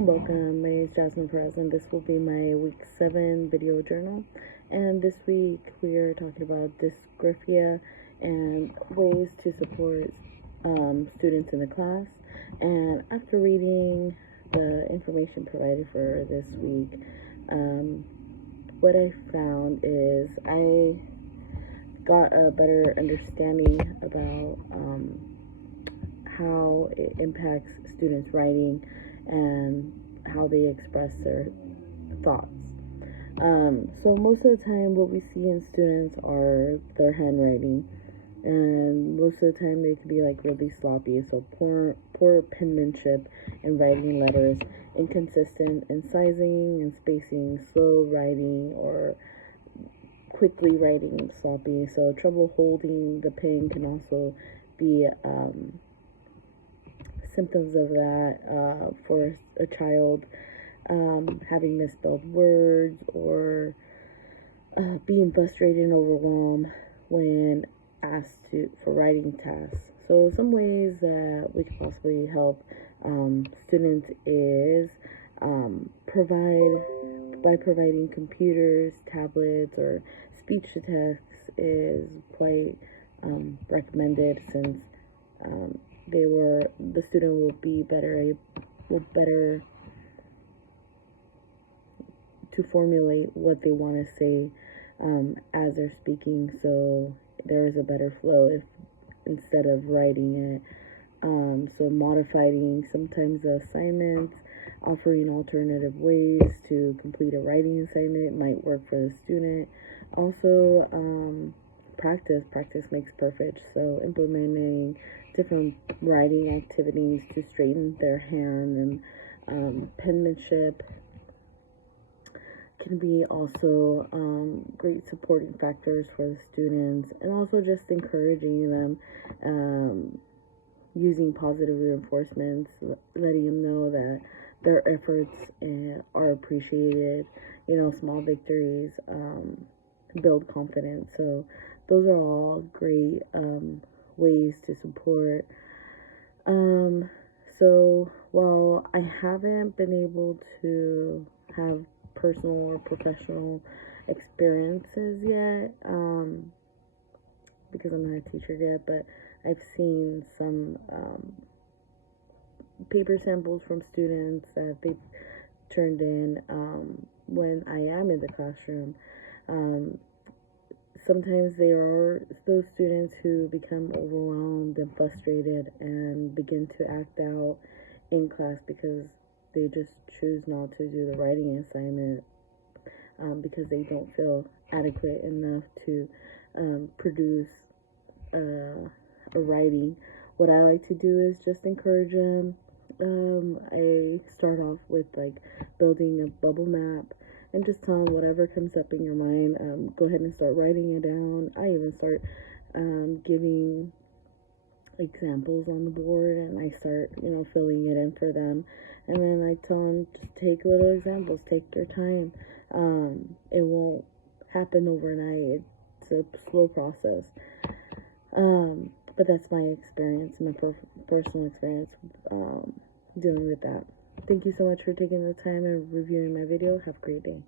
and welcome. My name is Jasmine Perez, and this will be my week 7 video journal. And this week we are talking about dysgraphia and ways to support students in the class. And after reading the information provided for this week, what I found is I got a better understanding about how it impacts students' writing and how they express their thoughts. So most of the time what we see in students are their handwriting, and most of the time they can be like really sloppy, so poor penmanship in writing letters, inconsistent in sizing and spacing, slow writing, or quickly writing sloppy. So trouble holding the pen can also be symptoms of that for a child, having misspelled words, or being frustrated and overwhelmed when asked for writing tasks. So some ways that we can possibly help students is providing computers, tablets, or speech to text is quite recommended, since the student will be better to formulate what they want to say as they're speaking, so there is a better flow if instead of writing it. So modifying sometimes the assignments, offering alternative ways to complete a writing assignment might work for the student. Also, practice makes perfect, so implementing different writing activities to straighten their hand and penmanship can be also great supporting factors for the students, and also just encouraging them, using positive reinforcements, letting them know that their efforts are appreciated. Small victories build confidence. So those are all great ways to support. So while I haven't been able to have personal or professional experiences yet, because I'm not a teacher yet, but I've seen some paper samples from students that they've turned in when I am in the classroom. Sometimes there are those students who become overwhelmed and frustrated and begin to act out in class because they just choose not to do the writing assignment because they don't feel adequate enough to produce a writing. What I like to do is just encourage them. I start off with building a bubble map and just tell them whatever comes up in your mind, go ahead and start writing it down. I even start giving examples on the board, and I start filling it in for them, and then I tell them just take little examples, take your time. It won't happen overnight, it's a slow process, but that's my experience, my personal experience dealing with that. Thank you so much for taking the time and reviewing my video. Have a great day.